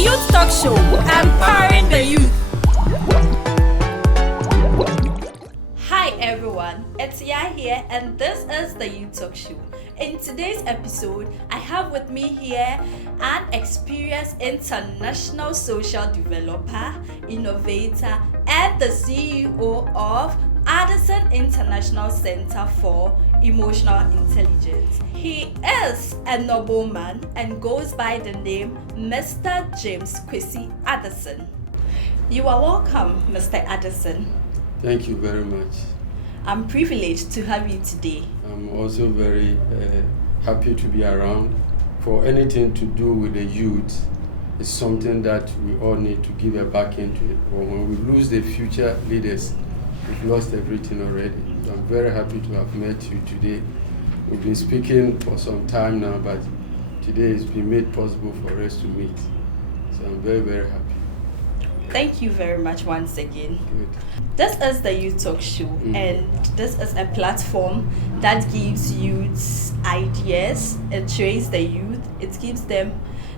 Youth Talk Show, empowering the youth. Hi everyone, it's Ya here and this is the Youth Talk Show. In today's episode, I have with me here an experienced international social developer, innovator, and the CEO of Addison International Center for Emotional Intelligence. He is a nobleman and goes by the name Mr. James Kwesi Addison. You are welcome, Mr. Addison. Thank you very much. I'm privileged to have you today. I'm also very happy to be around. For anything to do with the youth, it's something that we all need to give a back into it. Or when we lose the future leaders, we've lost everything already. So I'm very happy to have met you today. We've been speaking for some time now, but today it's been made possible for us to meet. So I'm very, very happy. Thank you very much once again. Good. This is the Youth Talk Show, and this is a platform that gives youths ideas, it trains the youth, it gives them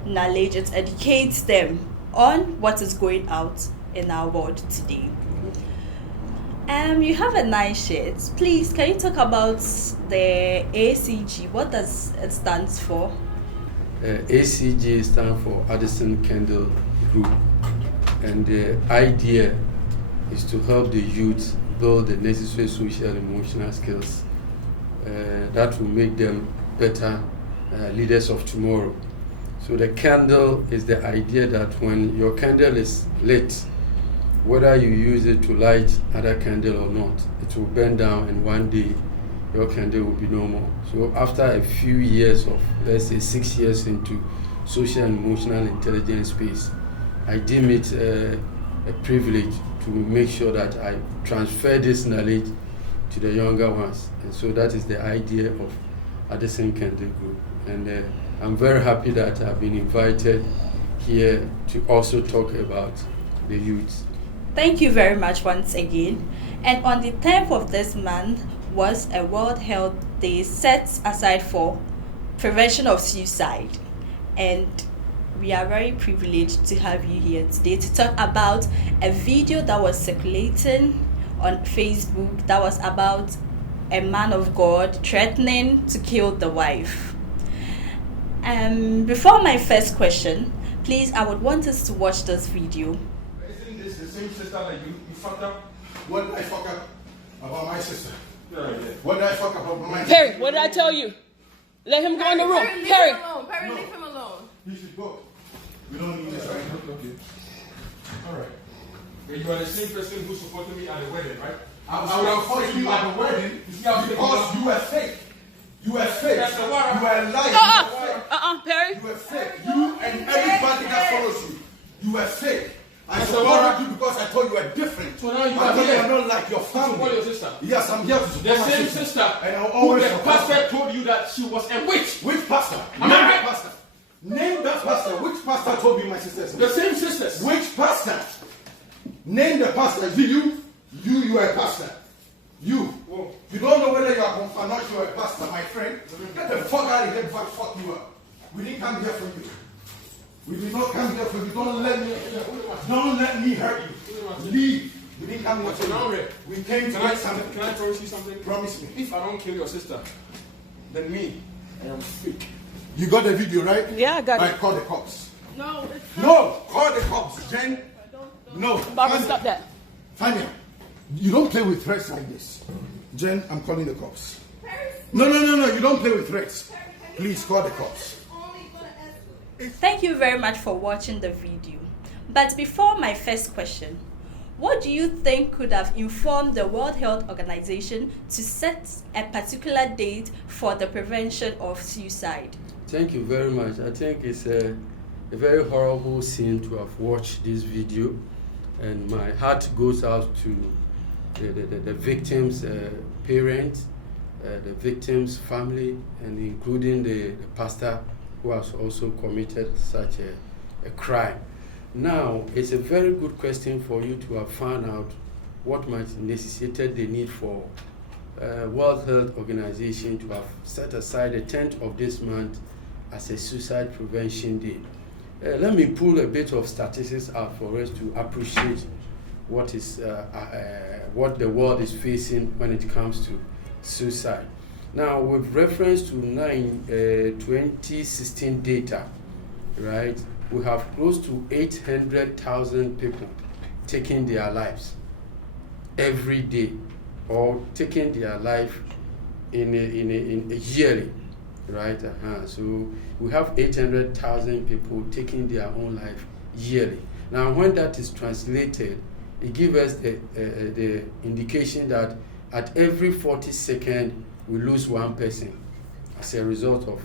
knowledge, it educates them on what is going out in our world today. You have a nice shirt. Please, can you talk about the ACG? What does it stand for? ACG stands for Addison Kendall Group. And the idea is to help the youth build the necessary social and emotional skills that will make them better leaders of tomorrow. So the candle is the idea that when your candle is lit, whether you use it to light other candle or not, it will burn down and one day your candle will be no more. So after a few years of, let's say 6 years into social and emotional intelligence space, I deem it a privilege to make sure that I transfer this knowledge to the younger ones. And so that is the idea of Addison Kendall Group. And I'm very happy that I've been invited here to also talk about the youth. Thank you very much once again. And on the 10th of this month was a World Health Day set aside for prevention of suicide. And we are very privileged to have you here today to talk about a video that was circulating on Facebook that was about a man of God threatening to kill the wife. Before my first question, please, I would want us to watch this video. Isn't this the same sister that you fucked up? What did I fuck up about my sister? What did I fuck up about my sister? Perry, what did I tell you? Let him go in the room. Perry, leave Perry. him alone. Perry, leave him alone. You should go. We don't need this right now. Okay. All right. But you are the same person who supported me at the wedding, right? I will support you at the wedding because you were fake. You were fake. That's the word. You were lying. Perry. You were fake. You and everybody that follows you. You were fake. I That's the supported word. you because I thought you were different. So now you I are thought you here were not like your to support family. your sister. Yes, I'm here to support The my same sister. sister And I'll who always the support her. pastor told you that she was a witch. Which pastor? Am I Name right? the pastor. Name that pastor. Which pastor told me my sister's The same sisters. Which pastor? Name the pastor. Is it you? You are a pastor. You. Oh. You don't know whether you are or not you are a pastor, my friend. Get the fuck out of here before I fuck you up. We didn't come here for you. We did not come here for you. Don't let me hurt you. Leave. We didn't come here for you. We came to get something. Can I promise you something? Promise me. If I don't kill your sister, then me, I am fake. You got the video, right? Yeah, I got it. Right, call the cops. No, it's No, call the cops, Jen. No. Barbara, stop that. Fania, you don't play with threats like this. Jen, I'm calling the cops. No, you don't play with threats. Please call the cops. Thank you very much for watching the video. But before my first question, what do you think could have informed the World Health Organization to set a particular date for the prevention of suicide? Thank you very much. I think it's a very horrible scene to have watched this video, and my heart goes out to the victims' parents, the victims' family, and including the pastor who has also committed such a crime. Now, it's a very good question for you to have found out what might necessitate the need for World Health Organization to have set aside the 10th of this month as a suicide prevention day. let me pull a bit of statistics out for us to appreciate what the world is facing when it comes to suicide. Now, with reference to 2016 data, right, we have close to 800,000 people taking their lives every day, or taking their life in a yearly, right? So we have 800,000 people taking their own life yearly. Now, when that is translated, it gives us the indication that at every 40 seconds, we lose one person as a result of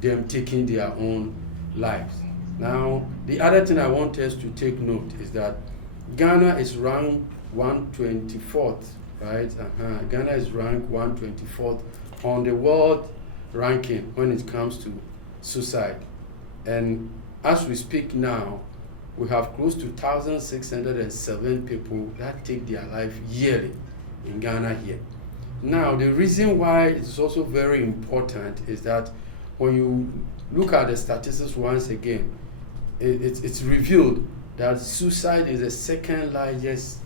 them taking their own lives. Now, the other thing I want us to take note is that Ghana is ranked 124th, right? Ghana is ranked 124th on the world ranking when it comes to suicide. And as we speak now, we have close to 1,607 people that take their life yearly in Ghana here. Now, the reason why it's also very important is that when you look at the statistics once again, it's revealed that suicide is the second largest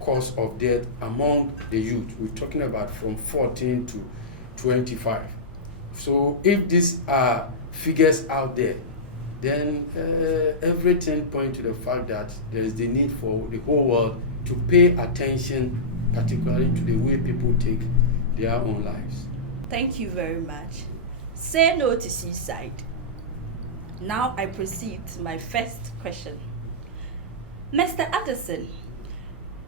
cause of death among the youth. We're talking about from 14 to 25. So if these are figures out there, then everything points to the fact that there is the need for the whole world to pay attention, particularly to the way people take their own lives. Thank you very much. Say no to suicide. Now I proceed to my first question. Mr. Addison,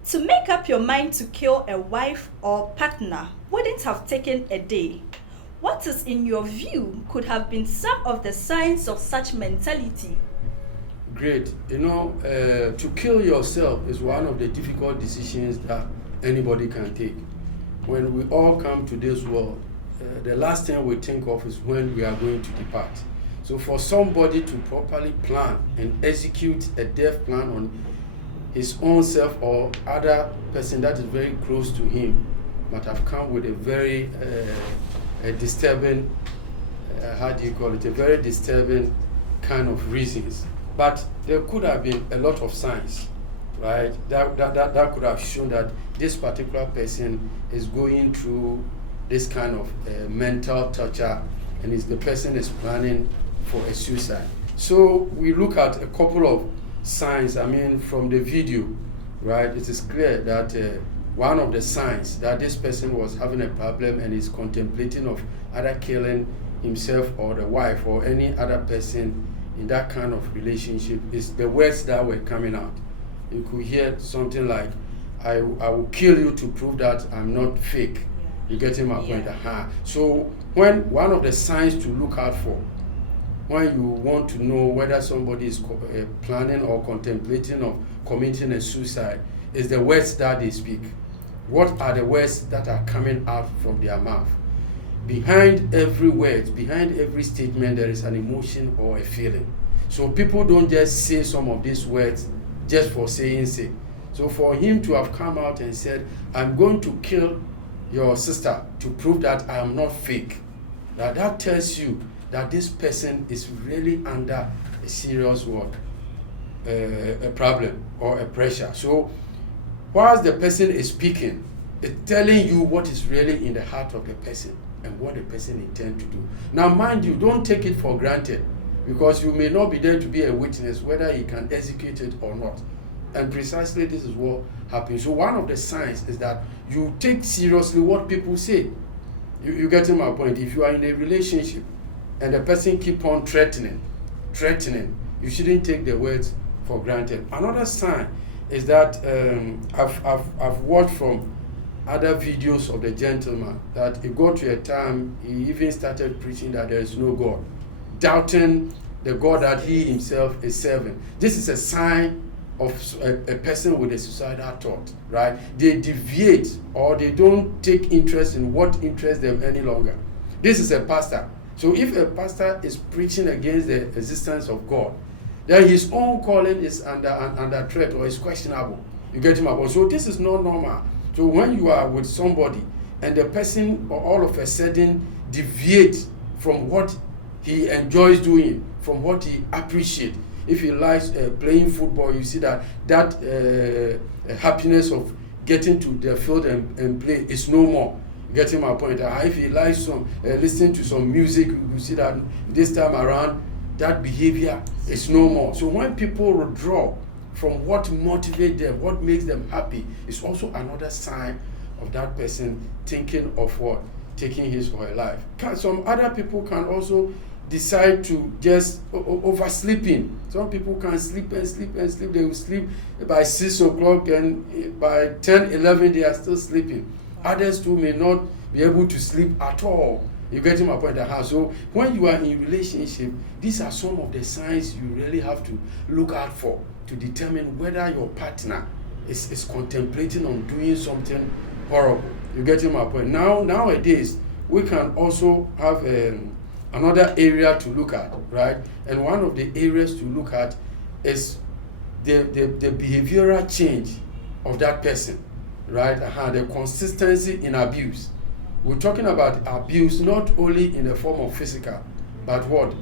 to make up your mind to kill a wife or partner wouldn't have taken a day. What is, in your view, could have been some of the signs of such mentality? Great. To kill yourself is one of the difficult decisions that anybody can take. When we all come to this world, the last thing we think of is when we are going to depart. So for somebody to properly plan and execute a death plan on his own self or other person that is very close to him might have come with a very disturbing, a very disturbing kind of reasons. But there could have been a lot of signs, right? That could have shown that this particular person is going through this kind of mental torture, and the person is planning for a suicide. So we look at a couple of signs. From the video, right, it is clear that one of the signs that this person was having a problem and is contemplating of either killing himself or the wife or any other person in that kind of relationship is the words that were coming out. You could hear something like, I will kill you to prove that I'm not fake. You getting my point? So when one of the signs to look out for when you want to know whether somebody is planning or contemplating of committing a suicide is the words that they speak. What are the words that are coming out from their mouth? Behind every word, behind every statement, there is an emotion or a feeling. So people don't just say some of these words just for saying sake. So for him to have come out and said, I'm going to kill your sister to prove that I am not fake, that tells you that this person is really under a serious a problem or a pressure. So whilst the person is speaking, it's telling you what is really in the heart of the person and what the person intends to do. Now mind you, don't take it for granted, because you may not be there to be a witness whether he can execute it or not. And precisely this is what happens. So one of the signs is that you take seriously what people say. You getting my point? If you are in a relationship and the person keep on threatening, you shouldn't take the words for granted. Another sign is that I've watched from other videos of the gentleman that it got to a time he even started preaching that there is no God, doubting the God that he himself is serving. This is a sign of a person with a suicidal thought, right? They deviate or they don't take interest in what interests them any longer. This is a pastor. So if a pastor is preaching against the existence of God, then his own calling is under threat or is questionable. You get him up. So this is not normal. So when you are with somebody and the person all of a sudden deviates from what he enjoys doing, from what he appreciates, If he likes playing football, you see that happiness of getting to the field and play is no more. Getting my point. If he likes some listening to some music, you see that this time around that behavior is no more. So when people withdraw from what motivates them, what makes them happy, is also another sign of that person thinking of what? Taking his or her life. Some other people can also decide to just oversleeping. Some people can sleep and sleep and sleep. They will sleep by 6 o'clock and by 10, 11 they are still sleeping. Others too may not be able to sleep at all. You get my point? So when you are in relationship, these are some of the signs you really have to look out for to determine whether your partner is contemplating on doing something horrible. You get my point? Nowadays, we can also have another area to look at, right? And one of the areas to look at is the behavioral change of that person, right? The consistency in abuse. We're talking about abuse not only in the form of physical, but what?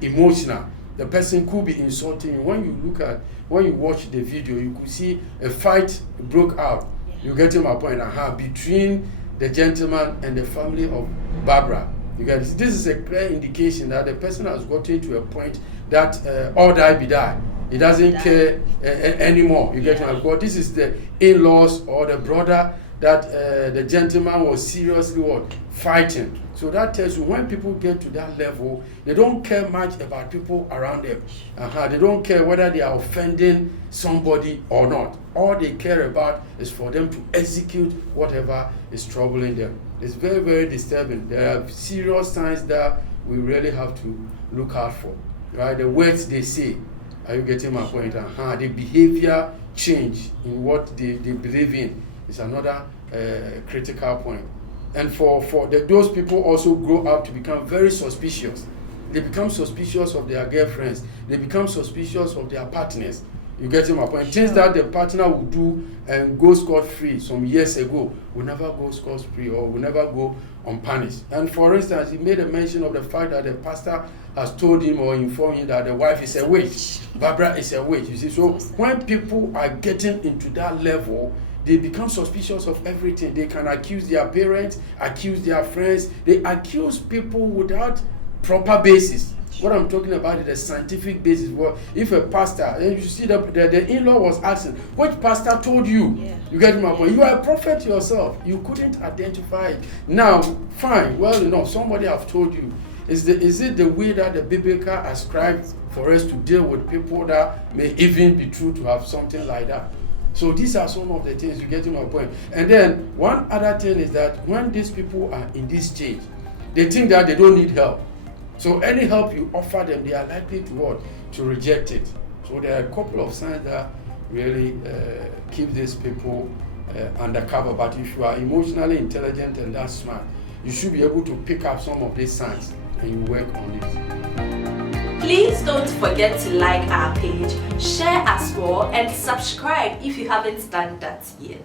Emotional. The person could be insulting you. When you watch the video, you could see a fight broke out. You get my point? Between the gentleman and the family of Barbara. You get this is a clear indication that the person has gotten to a point that all die be die. He doesn't care anymore. You get my point? This is the in-laws or the brother that the gentleman was seriously fighting. So that tells you when people get to that level, they don't care much about people around them. They don't care whether they are offending somebody or not. All they care about is for them to execute whatever is troubling them. It's very, very disturbing. There are serious signs that we really have to look out for. Right? The words they say. Are you getting my point? The behavior change in what they believe in is another critical point. And those people also grow up to become very suspicious. They become suspicious of their girlfriends. They become suspicious of their partners. You get my point? Things that the partner will do and go scot-free some years ago will never go scot-free or will never go unpunished. And for instance, he made a mention of the fact that the pastor has told him or informed him that the wife is a witch. Barbara is a witch. You see, so when people are getting into that level, they become suspicious of everything. They can accuse their parents, accuse their friends. They accuse people without proper basis. What I'm talking about is the scientific basis. Well, if a pastor, and you see the in-law was asking, which pastor told you? Yeah. You get my point? You are a prophet yourself. You couldn't identify it. Now, fine, well enough, somebody have told you. Is it the way that the biblical ascribed for us to deal with people that may even be true to have something like that? So these are some of the things. You get my point. And then one other thing is that when these people are in this stage, they think that they don't need help. So any help you offer them, they are likely to what? To reject it. So there are a couple of signs that really keep these people undercover. But if you are emotionally intelligent and that's smart, you should be able to pick up some of these signs and you work on it. Please don't forget to like our page, share as well, and subscribe if you haven't done that yet.